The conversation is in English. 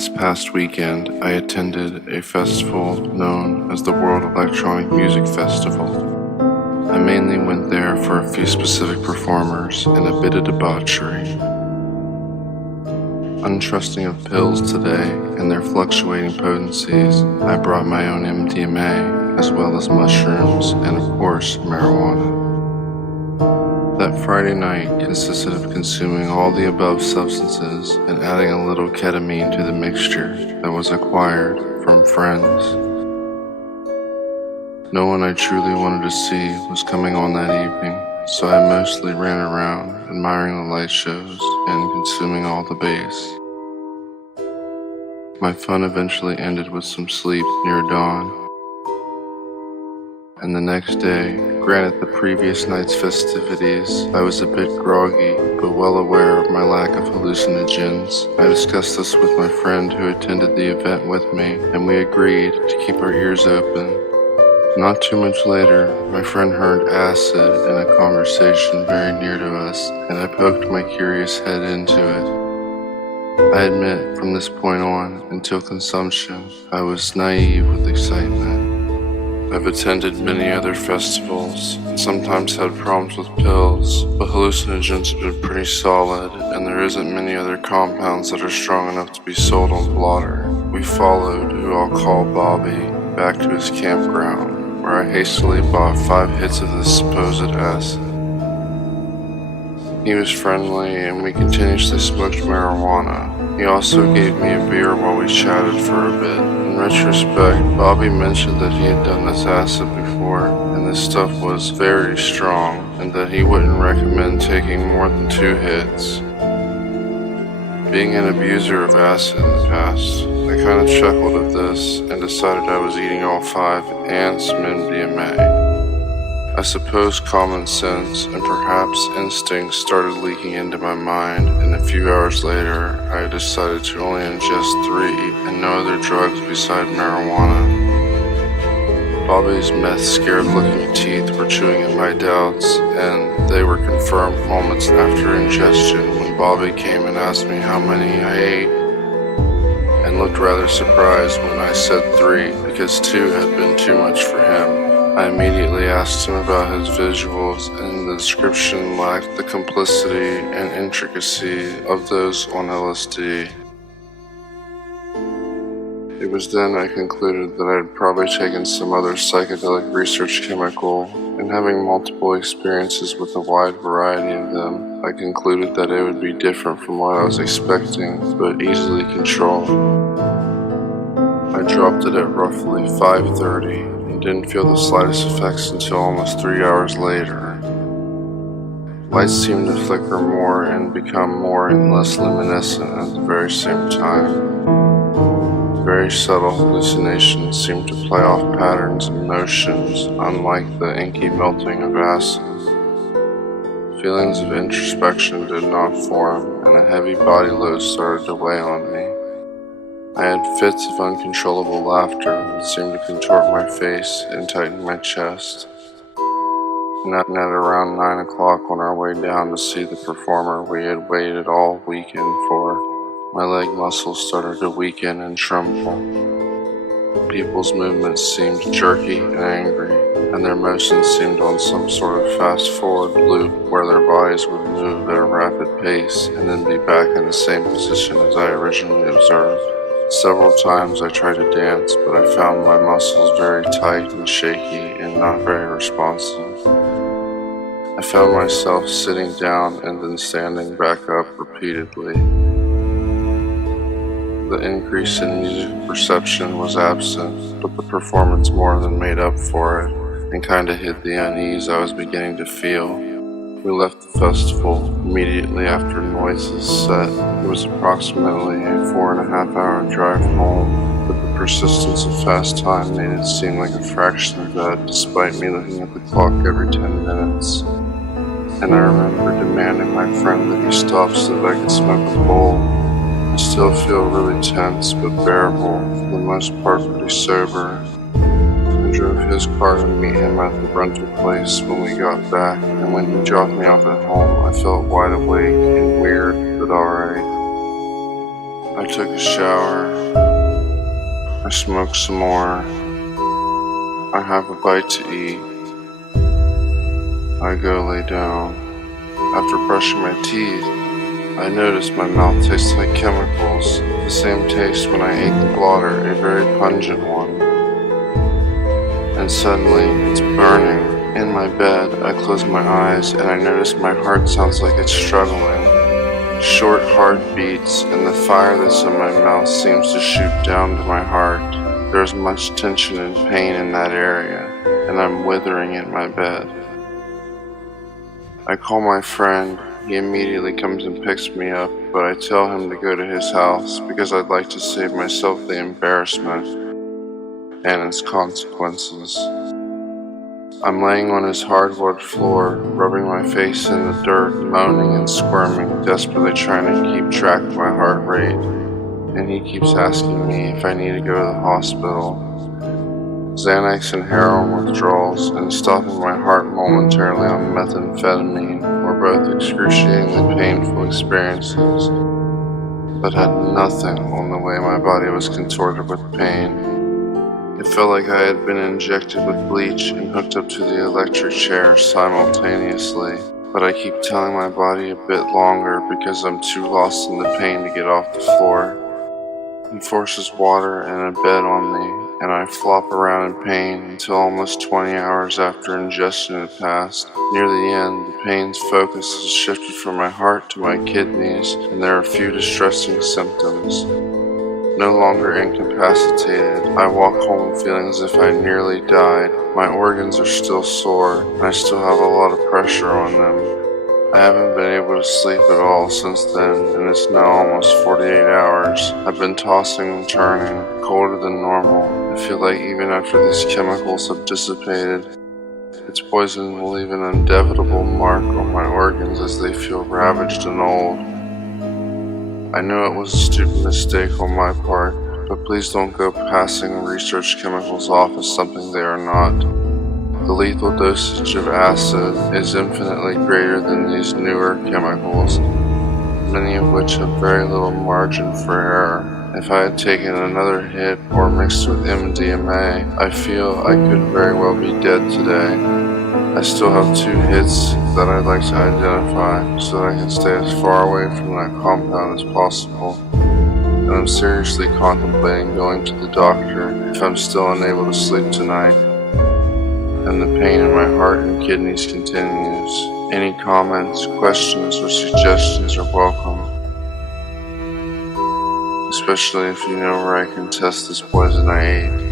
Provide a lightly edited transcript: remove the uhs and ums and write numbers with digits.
This past weekend, I attended a festival known as the World Electronic Music Festival. I mainly went there for a few specific performers and a bit of debauchery. Untrusting of pills today and their fluctuating potencies, I brought my own MDMA, as well as mushrooms and, of course, marijuana. That Friday night consisted of consuming all the above substances and adding a little ketamine to the mixture that was acquired from friends. No one I truly wanted to see was coming on that evening, so I mostly ran around admiring the light shows and consuming all the bass. My fun eventually ended with some sleep near dawn. And the next day, granted the previous night's festivities, I was a bit groggy, but well aware of my lack of hallucinogens. I discussed this with my friend who attended the event with me, and we agreed to keep our ears open. Not too much later, my friend heard acid in a conversation very near to us, and I poked my curious head into it. I admit, from this point on, until consumption, I was naive with excitement. I've attended many other festivals and sometimes had problems with pills, but hallucinogens have been pretty solid, and there isn't many other compounds that are strong enough to be sold on blotter. We followed who I'll call Bobby back to his campground, where I hastily bought 5 hits of this supposed acid. He was friendly and we continuously smoked marijuana. He also gave me a beer while we chatted for a bit. In retrospect, Bobby mentioned that he had done this acid before, and this stuff was very strong, and that he wouldn't recommend taking more than 2 hits. Being an abuser of acid in the past, I kind of chuckled at this and decided I was eating all 5 and some MDMA. I suppose common sense and perhaps instinct started leaking into my mind, and a few hours later, I decided to only ingest 3 and no other drugs beside marijuana. Bobby's meth-scared-looking teeth were chewing at my doubts, and they were confirmed moments after ingestion when Bobby came and asked me how many I ate, and looked rather surprised when I said 3 because 2 had been too much for him. I immediately asked him about his visuals, and the description lacked the complicity and intricacy of those on LSD. It was then I concluded that I had probably taken some other psychedelic research chemical, and having multiple experiences with a wide variety of them, I concluded that it would be different from what I was expecting, but easily controlled. I dropped it at roughly 5:30. Didn't feel the slightest effects until almost 3 hours later. Lights seemed to flicker more and become more and less luminescent at the very same time. Very subtle hallucinations seemed to play off patterns and motions, unlike the inky melting of acid. Feelings of introspection did not form, and a heavy body load started to weigh on me. I had fits of uncontrollable laughter that seemed to contort my face and tighten my chest. And at around 9 o'clock on our way down to see the performer we had waited all weekend for, my leg muscles started to weaken and tremble. People's movements seemed jerky and angry, and their motions seemed on some sort of fast-forward loop where their bodies would move at a rapid pace and then be back in the same position as I originally observed. Several times I tried to dance, but I found my muscles very tight and shaky and not very responsive. I found myself sitting down and then standing back up repeatedly. The increase in music perception was absent, but the performance more than made up for it and kinda hid the unease I was beginning to feel. We left the festival immediately after noises set. It was approximately a 4.5-hour drive home, but the persistence of fast time made it seem like a fraction of that, despite me looking at the clock every 10 minutes. And I remember demanding my friend that he stop so that I could smoke a bowl. I still feel really tense but bearable, for the most part pretty sober. I drove his car to meet him at the rental place when we got back, and when he dropped me off at home, I felt wide awake and weird, but alright. I took a shower. I smoked some more. I have a bite to eat. I go lay down. After brushing my teeth, I noticed my mouth tastes like chemicals, the same taste when I ate the blotter, a very pungent one. And suddenly, it's burning. In my bed, I close my eyes and I notice my heart sounds like it's struggling. Short, hard beats, and the fire that's in my mouth seems to shoot down to my heart. There's much tension and pain in that area, and I'm withering in my bed. I call my friend. He immediately comes and picks me up, but I tell him to go to his house because I'd like to save myself the embarrassment and its consequences. I'm laying on his hardwood floor, rubbing my face in the dirt, moaning and squirming, desperately trying to keep track of my heart rate. And he keeps asking me if I need to go to the hospital. Xanax and heroin withdrawals and stopping my heart momentarily on methamphetamine were both excruciatingly painful experiences, but had nothing on the way my body was contorted with pain. It felt like I had been injected with bleach and hooked up to the electric chair simultaneously, but I keep telling my body a bit longer because I'm too lost in the pain to get off the floor. He forces water and a bed on me, and I flop around in pain until almost 20 hours after ingestion had passed. Near the end, the pain's focus has shifted from my heart to my kidneys, and there are few distressing symptoms. No longer incapacitated, I walk home feeling as if I nearly died. My organs are still sore, and I still have a lot of pressure on them. I haven't been able to sleep at all since then, and it's now almost 48 hours. I've been tossing and turning, colder than normal. I feel like even after these chemicals have dissipated, its poison will leave an indelible mark on my organs as they feel ravaged and old. I know it was a stupid mistake on my part, but please don't go passing research chemicals off as something they are not. The lethal dosage of acid is infinitely greater than these newer chemicals, many of which have very little margin for error. If I had taken another hit or mixed with MDMA, I feel I could very well be dead today. I still have 2 hits that I'd like to identify so that I can stay as far away from that compound as possible. And I'm seriously contemplating going to the doctor if I'm still unable to sleep tonight, and the pain in my heart and kidneys continues. Any comments, questions, or suggestions are welcome, especially if you know where I can test this poison I ate.